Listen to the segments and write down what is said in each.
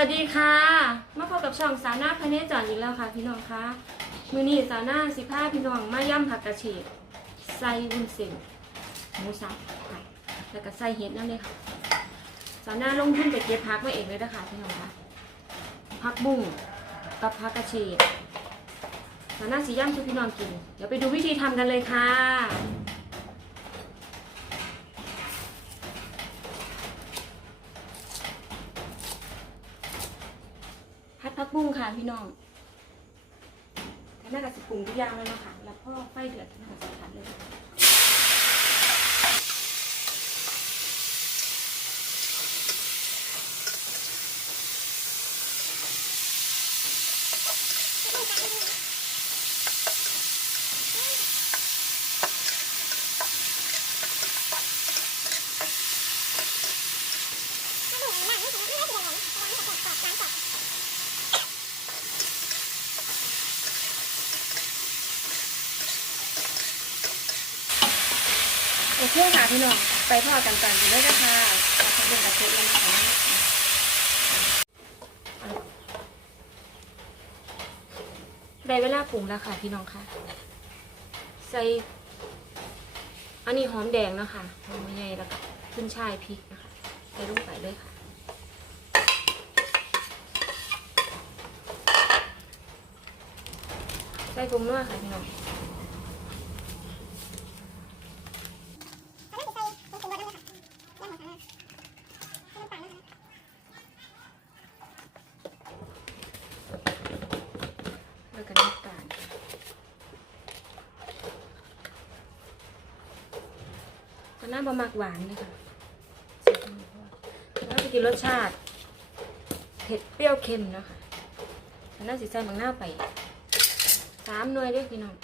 วัสดีค่ะ มาพบกับช่องสาวหน้าพเนจรอีกแล้วค่ะพี่น้องคะมือนี้สาวหน้าสิพาพี่น้องมาย่ำผักกระเฉดใส่วุ้นเส้นหมูสับค่ะแล้วก็ใส่เห็ดนั่นเลยค่ะสาวหน้าลงทุนไปเก็บผักมาเองเลยนะคะพี่น้องคะผักบุ้งกับผักกระเฉดสาวหน้าสีย่ำช่วยพี่น้องกิน เดี๋ยวไปดูวิธีทำกันเลยค่ะ พัดพักบุ้ง ค่ะพี่น้องท่านน่าจะสิปรุงทุกอย่างแล้วนะคะแล้วพ่อไฟเดือดท่านน่าจะพัดเลย โอเคค่ะพี่น้องไปทอดกันก่อนกันเลยนะคะเอาพักบุ้งกับเชฟแล้วนะคะได้เวลาปรุงแล้วค่ะพี่น้องค่ะ ใส่อันนี้หอมแดงนะคะหอมใหญ่แล้วก็ขึ้นช่ายพริกนะคะใส่ลงไปเลยค่ะใส่กุ้งนัวค่ะพี่น้อง แล้วก็น้ำตาล หน้าบะหมักหวานนะคะแล้วจะกินรสชาติ เผ็ดเปรี้ยวเค็มนะคะหน้าสีใส่บางหน้าไปสามหน่วยด้วยพี่น้อง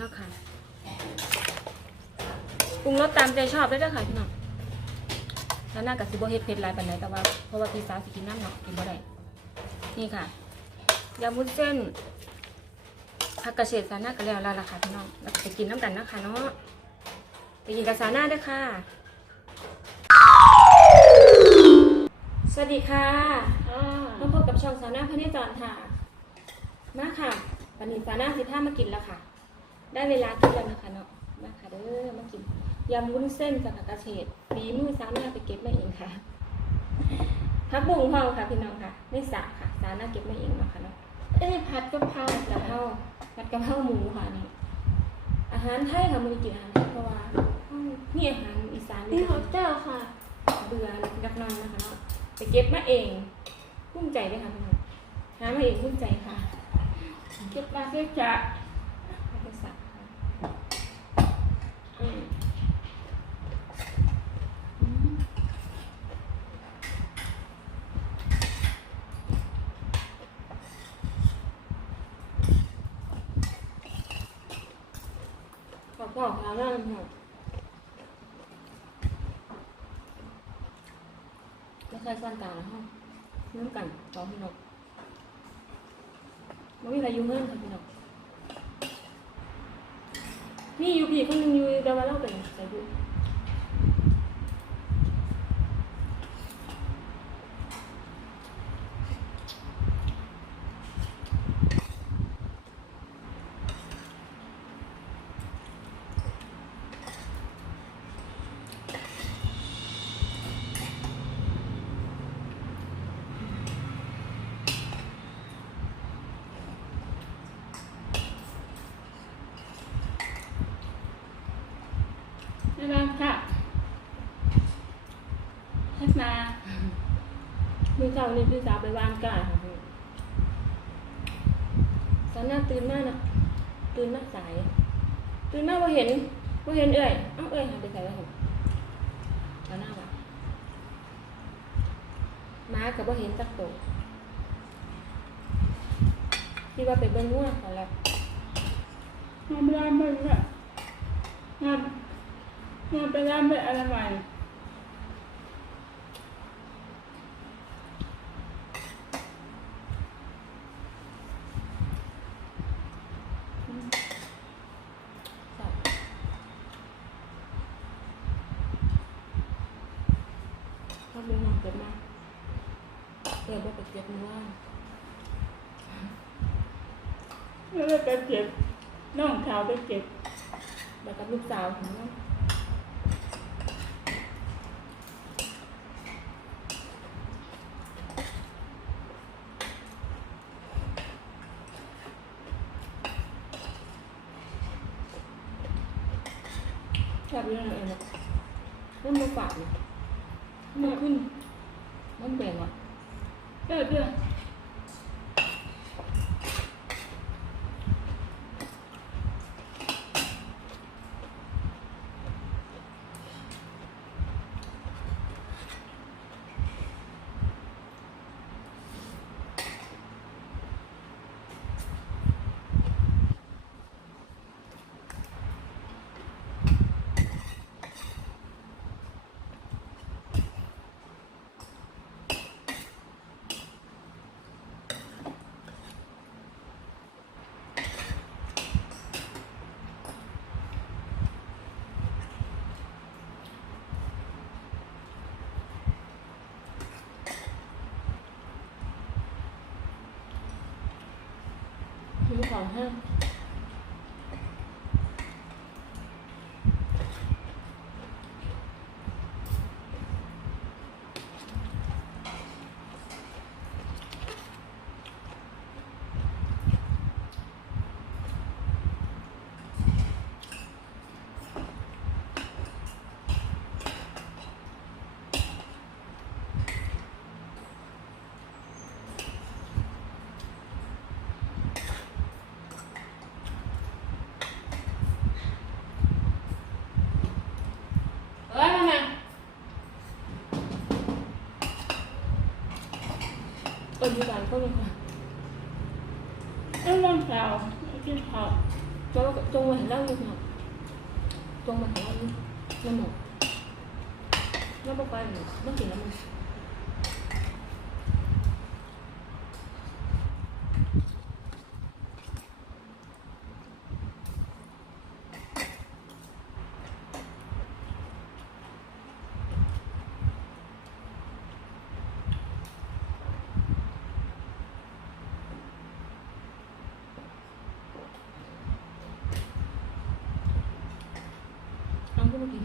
เนาะค่ะปรุงรสตามใจชอบได้ด้วยค่ะพี่น้องแล้วน่ากับซิโบเฮ็ดเผ็ดหลายปานไหนแต่ว่าเพราะว่าพี่สาวสิกินน้ำเนาะกินบ่ได้นี่ค่ะยำวุ้นเส้นผักกระเฉดสาหน้ากันแล้วแล้วล่ะค่ะพี่น้องแล้วไปกินน้ำกันนะคะเนาะไปกินกับสาหน้าด้วยค่ะ สวัสดีค่ะมาพบกับช่องสาวหน้าพระเนจรค่ะ มาค่ะวันนี้สาวหน้าสิผ้ามากินแล้วค่ะ ได้เวลากินแล้วนะคะเนาะมาค่ะเด้อมากินยำวุ้นเส้นกับผักกระเฉดฝีมือสาวหน้าไปเก็บมาเองค่ะพักบุ้งเฮาค่ะพี่น้องค่ะไม่สระค่ะสาวหน้าเก็บมาเองเนาะค่ะเนาะเอ้ยผัดกะเพรากะเพราผัดกะเพราหมูค่ะนี่อาหารไทยค่ะมันกินอาหารไทยเพราะว่าอืมนี่อาหารอีสานนี่นี่ของเจ้าค่ะ เบื่อนักนอนนะคะเนาะไปเก็บมาเองภูมิใจด้วยค่ะพี่น้องหามาเองภูมิใจค่ะ เก็บปลาเก็บจะ ไม่ได้สักค่ะอืมอืมขอบอกแล้วนะค่ะ ไม่ใช่สั้นตาแล้วฮะน้ำกันต่อพี่นกไม่มีใครยุ่งเงื่อนค่ะพี่นกนี่ยูพีคนหนึงยูแต่ว่าเราเป็นใส่ยบุ ไม่บ้างค่ะให้มา มือ เก่านี่คือสาวไปวางกาค่ะพี่สาวหน้าตื่นมากนะตื่นมากสาย ตื่นมากว่าเห็นว่าเห็นเอ่ยเอ้าเอ่ยหายไปใส่แล้วผมสาวหน้าว่ะมากับว่าเห็นสักตัวที่ว่าไปเบิ้งงัวเขาแล้วงานร้านไม่รู้อะงานงานไปร้านไปอะไรใหม่ ใส่ถ้าเป็นหนังเกิดมาเกิดว่าไปเก็บมือว่างไม่ได้ไปเก็บน้องสาวไปเก็บแล้วกับลูกสาวของน้องชอบเรื่องอะไรนะเรื่องมาฝากมันขึ้นมันแบ่งอะ เด้ อเด้อ มีของห้ามเอ้ยมาไง เปิดดูการเข้าเลยค่ะแล้วน้องสาวกินข้าวจงจงมาเห็นเล่าอยู่ค่ะจงมาเห็นเล่าอยู่น้ำหมกน้ำปลาไปหนูต้องกินน้วมัน เอาขึ้นมากิน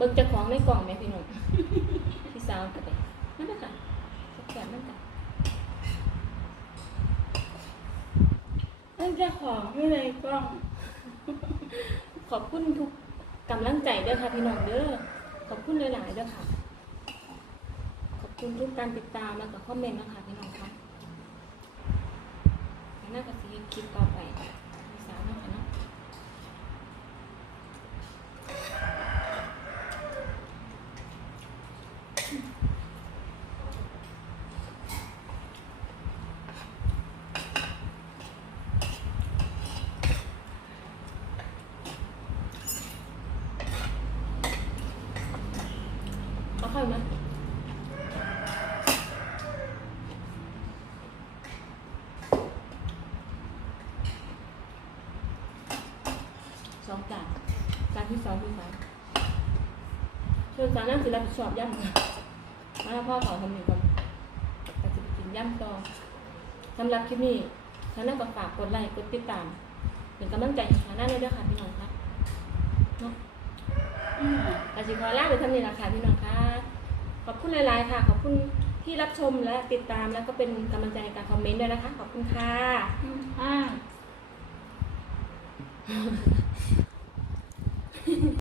เบิ่งเจะของในกล่องไหมพี่หนุ่มพี่สาวกันเลยนั่นแหละค่ะแกะนั่นค่ะนั่นเจ้าของอยู่ในกล้อง ขอบคุณทุกกำลังใจด้อค่ะพี่น้องเด้อขอบคุณหลายๆด้อค่ะ ขอบคุณทุกการติดตามแล้วก็คอมเมนต์นะคะพี่น้องค่ะแล้วน่าจะซีคลิปต่อไปพี่สาวนะคะเนาะ เอาเข้าไหมสองจานจานที่สองที่สามช่วยจานนั่งสิรับผิดชอบย่ำ ค่ะมาพ่อขอทำหนึ่งก่อนแต่จะกินย่ำต่อสำหรับคลิปนี้ท่านนั่งก็ฝากกดไลค์กดติดตามเป็นกำลังใจให้ท่านนั่นด้วยค่ะพี่น้องค่ะเนาะอืมกาจิคอล่าไปทำนี่ราคาพี่น้องค่ะขอบคุณหลาย ๆ ค่ะ ขอบคุณที่รับชมและติดตามแล้วก็เป็นกำลังใจในการคอมเมนต์ด้วยนะคะ ขอบคุณค่ะอืมอ่า